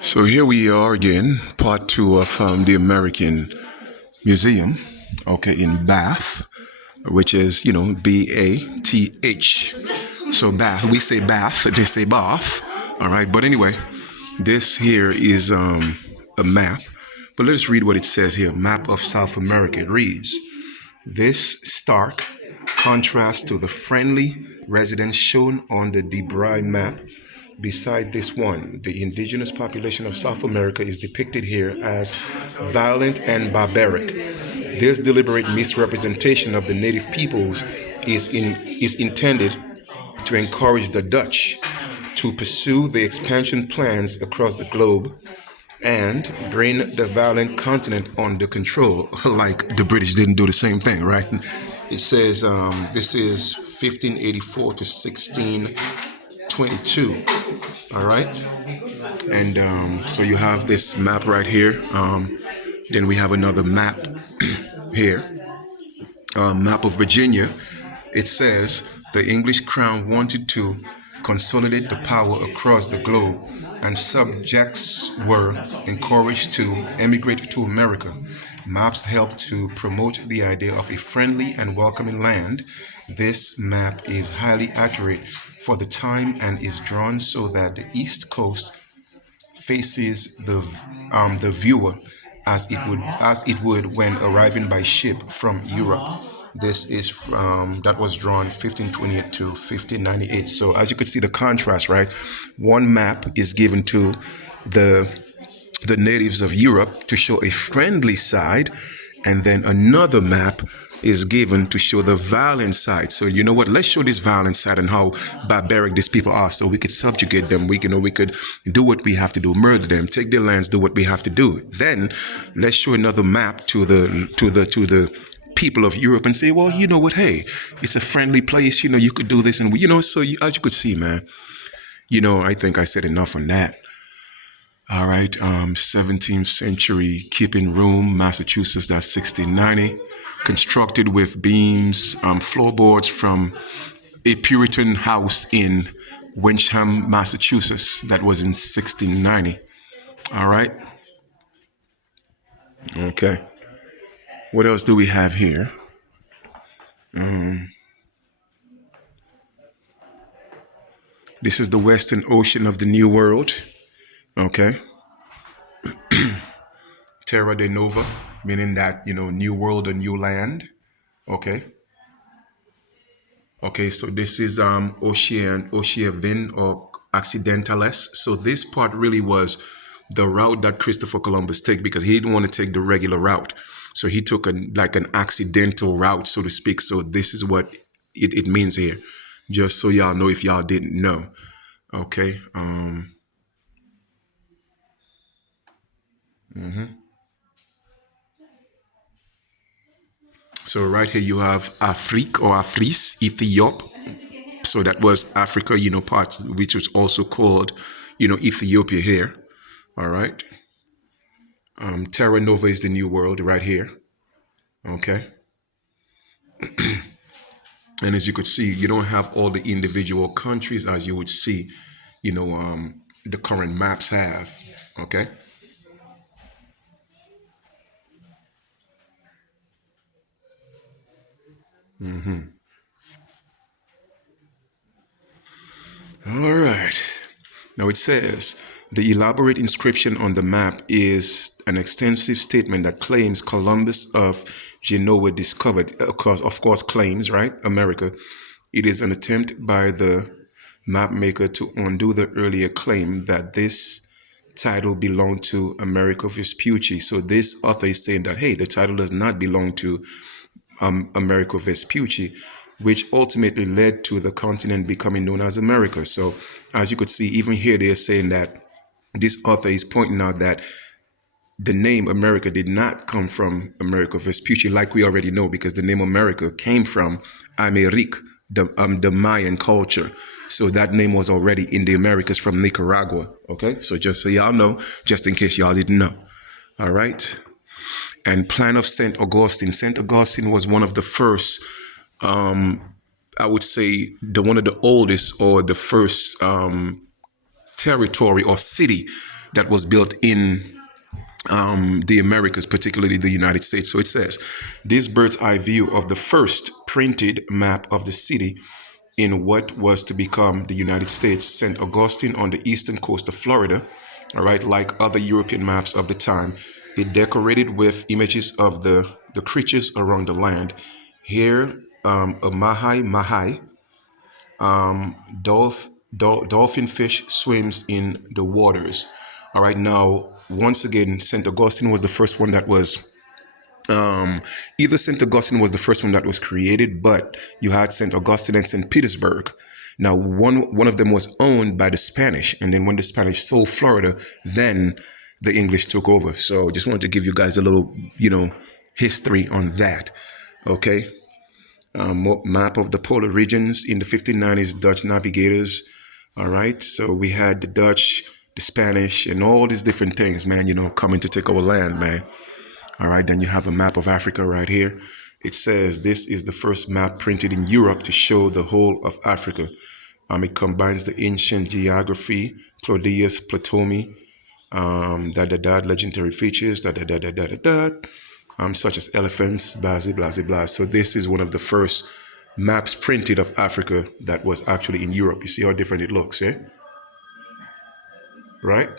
So here we are again, part two of the American Museum, okay, in Bath, which is, Bath. So Bath, we say Bath, they say Bath, all right. But anyway, this here is a map. But let's read what it says here. Map of South America. It reads, this stark contrast to the friendly residents shown on the Debray map. Beside this one, the indigenous population of South America is depicted here as violent and barbaric. This deliberate misrepresentation of the native peoples is intended to encourage the Dutch to pursue the expansion plans across the globe and bring the violent continent under control, like the British didn't do the same thing, right? It says this is 1584 to 1622, all right? And so you have this map right here. Then we have another map here, map of Virginia. It says the English crown wanted to consolidate the power across the globe, and subjects were encouraged to emigrate to America. Maps help to promote the idea of a friendly and welcoming land. This map is highly accurate for the time and is drawn so that the East Coast faces the viewer as it would when arriving by ship from Europe. This is from that was drawn 1528 to 1598. So as you can see the contrast, right? One map is given to the the natives of Europe to show a friendly side, and then another map is given to show the violent side. So you know what? Let's show this violent side and how barbaric these people are, so we could subjugate them. We could do what we have to do, murder them, take their lands, do what we have to do. Then let's show another map to the people of Europe and say, well, you know what? Hey, it's a friendly place. You could do this, and So as you could see, man. I think I said enough on that. All right, 17th century keeping room, Massachusetts, that's 1690. Constructed with beams, floorboards from a Puritan house in Wincham, Massachusetts. That was in 1690. All right. Okay. What else do we have here? This is the Western Ocean of the New World. Okay. Terra de Nova, meaning that, new world or new land. Okay. Okay, so this is Ocean or Accidentales. So this part really was the route that Christopher Columbus took, because he didn't want to take the regular route. So he took an accidental route, so to speak. So this is what it means here, just so y'all know if y'all didn't know. Okay. So right here you have Afrique or Afris, Ethiop. So that was Africa, parts which was also called, Ethiopia here. All right. Terra Nova is the new world right here. Okay. And as you could see, you don't have all the individual countries as you would see, the current maps have. Okay. All right. Now it says the elaborate inscription on the map is an extensive statement that claims Columbus of Genoa discovered, of course, claims, right, America. It is an attempt by the map maker to undo the earlier claim that this title belonged to Americo Vespucci. So this author is saying that, hey, the title does not belong to Americo Vespucci, which ultimately led to the continent becoming known as America. So as you could see, even here they're saying that this author is pointing out that the name America did not come from Americo Vespucci, like we already know, because the name America came from Amerique, the Mayan culture. So that name was already in the Americas from Nicaragua. Okay, so just so y'all know, just in case y'all didn't know. All right. And plan of St. Augustine. St. Augustine was one of the first, I would say, one of the oldest or the first territory or city that was built in the Americas, particularly the United States. So it says, this bird's eye view of the first printed map of the city in what was to become the United States, St. Augustine on the eastern coast of Florida, all right, like other European maps of the time, it decorated with images of the creatures around the land. Here, a mahai, dolphin fish swims in the waters. All right, now, once again, St. Augustine was the first one that was either St. Augustine was the first one that was created, but you had St. Augustine and St. Petersburg. Now, one of them was owned by the Spanish, and then when the Spanish sold Florida, then the English took over. So just wanted to give you guys a little, history on that. Okay. Map of the polar regions in the 1590s, Dutch navigators. All right. So we had the Dutch, the Spanish, and all these different things, man, coming to take our land, man. All right, then you have a map of Africa right here. It says this is the first map printed in Europe to show the whole of Africa. It combines the ancient geography, Claudius, Ptolemy, legendary features, such as elephants, blah, blah, blah. So this is one of the first maps printed of Africa that was actually in Europe. You see how different it looks, eh? Right?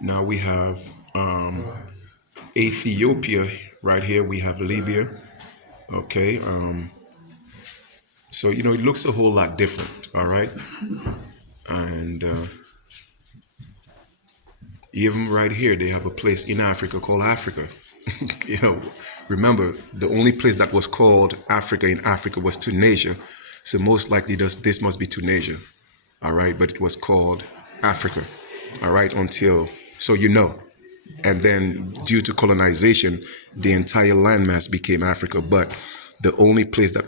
Now we have Ethiopia right here. We have Libya. Okay. So, it looks a whole lot different. All right. And even right here, they have a place in Africa called Africa. Remember, the only place that was called Africa in Africa was Tunisia. So most likely this must be Tunisia. All right. But it was called Africa. All right. And then due to colonization, the entire landmass became Africa. But the only place that